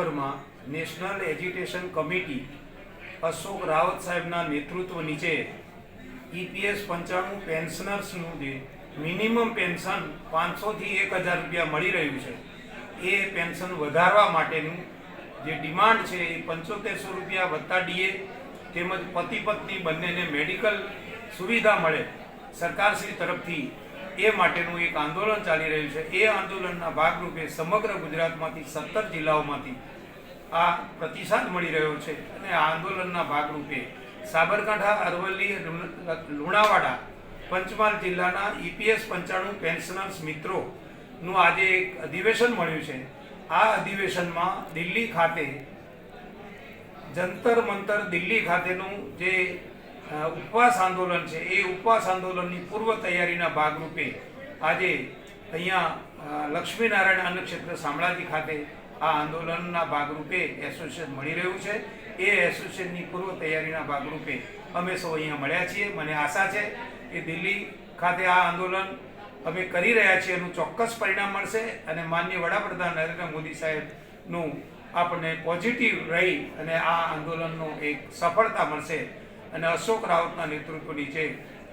ગુજરાતભરમાં national education committee Ashok Rawat સાહેબના નેતૃત્વ નીચે EPS 95 પેન્શનર્સનું જે મિનિમમ પેન્શન 500થી 1000 રૂપિયા મળી રહ્યું છે એ પેન્શન વધારવા માટેનું જે ડિમાન્ડ છે એ 7500 રૂપિયા વત્તા DA તેમજ પતિ પત્ની બંનેને મેડિકલ સુવિધા મળે સરકારશ્રી તરફથી એ માટેનું એક આંદોલન ચાલી રહ્યું છે। એ આંદોલનના ભાગરૂપે સમગ્ર ગુજરાતમાંથી 17 જિલ્લાઓમાંથી આ પ્રતિસાદ મળી રહ્યો છે અને આ આંદોલનના ભાગરૂપે સાબરકાંઠા, અરવલ્લી, લુણાવાડા, પંચમહાલ જિલ્લાના EPS 95 પેન્શનર્સ મિત્રોનું આજે એક અધિવેશન મળ્યું છે। આ અધિવેશનમાં દિલ્હી ખાતે જંતર મંતર દિલ્હી ખાતેનું જે ઉપવાસ આંદોલન છે એ ઉપવાસ આંદોલનની પૂર્વ તૈયારીના ભાગરૂપે આજે અહીંયા લક્ષ્મીનારાયણ અન્નક્ષેત્ર શામળાજી ખાતે આ આંદોલનના ભાગરૂપે એસોસિએશન મળી રહ્યું છે। એ એસોસિએશનની પૂર્વ તૈયારીના ભાગરૂપે અમે સૌ અહીંયા મળ્યા છીએ। મને આશા છે કે દિલ્હી ખાતે આ આંદોલન અમે કરી રહ્યા છીએ એનું ચોક્કસ પરિણામ મળશે અને માનનીય વડાપ્રધાન નરેન્દ્ર મોદી સાહેબનું આપણને પોઝિટિવ રહી અને આ આંદોલનનો એક સફળતા મળશે અને અશોક રાવતના નેતૃત્વ નીચે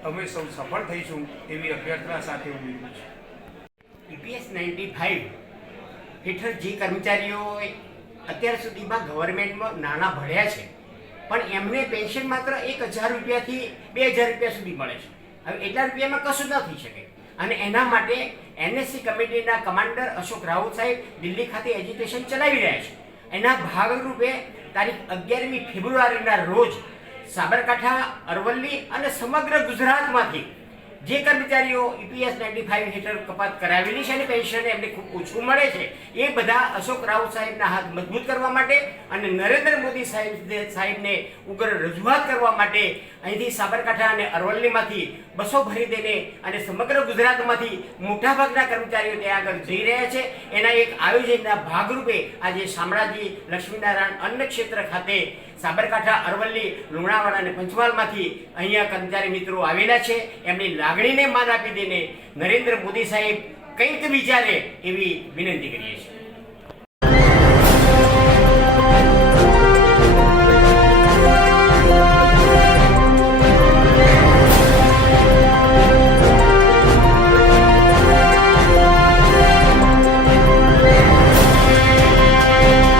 અમે સૌ સફળ થઈશું એવી અભ્યર્થના સાથે હું બોલું છું। EPS 95 હેઠળ જે કર્મચારીઓએ અત્યાર સુધીમાં ગવર્મેન્ટમાં નાણાં ભર્યા છે પણ એમને પેન્શન માત્ર 1000 રૂપિયાથી 2000 રૂપિયા સુધી મળે છે। હવે એટલા રૂપિયામાં કશું ન થઈ શકે અને એના માટે NSC કમિટીના કમાન્ડર અશોક રાવત સાહેબ દિલ્હી ખાતે એજ્યુકેશન ચલાવી રહ્યા છે। એના ભાગરૂપે તારીખ 11મી ફેબ્રુઆરીના રોજ સાબરકાંઠા, અરવલ્લી અને સમગ્ર ગુજરાતમાંથી જે કર્મચારીઓ EPS 95 હેઠળ કપાત કરાવેલી છે અને પેન્શન એમને ખૂબ ઓછું મળે છે એ બધા અશોક રાવત સાહેબના હાથ મજબૂત કરવા માટે અને નરેન્દ્ર મોદી સાહેબને ઉગ્ર રજૂઆત કરવા માટે અહીંથી સાબરકાંઠા અને અરવલ્લીમાંથી બસો ભરી દઈને અને સમગ્ર ગુજરાતમાંથી મોટાભાગના કર્મચારીઓ ત્યાં આગળ જઈ રહ્યા છે। એના એક આયોજનના ભાગરૂપે આજે શામળાજી લક્ષ્મીનારાયણ અન્નક્ષેત્ર ખાતે સાબરકાંઠા, અરવલ્લી, લુણાવાડા અને પંચમહાલમાંથી અહીંયા કર્મચારી મિત્રો આવેલા છે। એમની લાગણીને માન આપી દઈને નરેન્દ્ર મોદી સાહેબ કંઈક વિચારે એવી વિનંતી કરીએ છીએ।